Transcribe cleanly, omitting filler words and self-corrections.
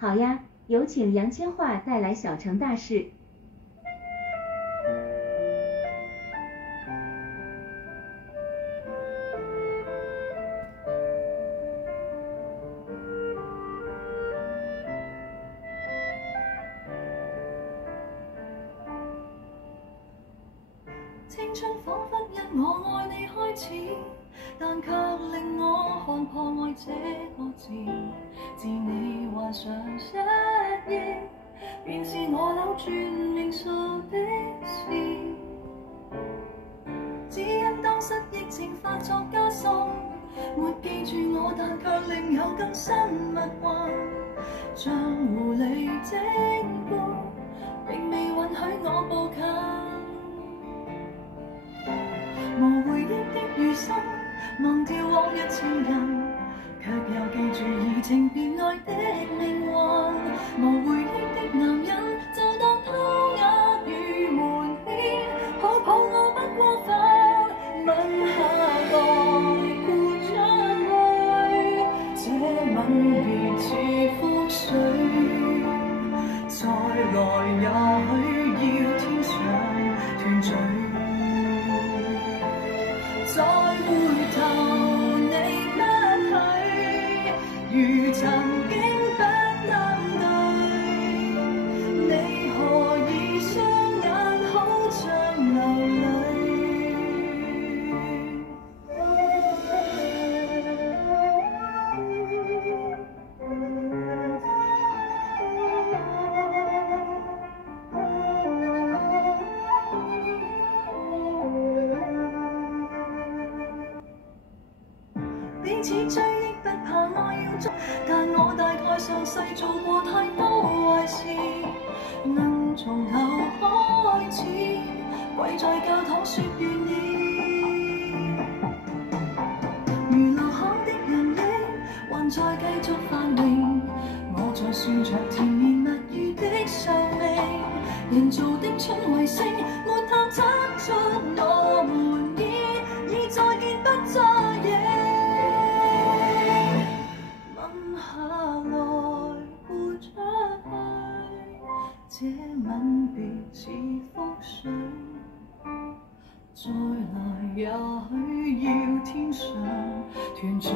好呀，有请杨千嬅带来小城大事。青春彷彿因我愛你開始，但卻令我看破愛這個字。自你幻想失憶，便是我扭轉命數的事。只因當失憶症發作加深，沒記住我，但卻另有更新密幻，像狐狸精般，並未允許我步近。無回憶的餘生，忘掉往日情人，卻又記住移情別愛的命運。無回憶的男人，就當偷呃與瞞騙，抱抱我不過分，吻下來豁出去，這吻別似覆水，再來也許要天上團聚。再回頭你不許，如曾經不擔對，你何以雙眼好像流淚？彼此追憶不怕我要捉，但我大概上世做過太多壞事，能從頭開始，跪在教堂說願意。如流淌的人影，還在繼續繁榮，我在算着甜言蜜語的壽命，人造的春衛星，沒探測出我們已再見不再認。下來豁出去，這吻別似覆水，再來也許要天上團聚。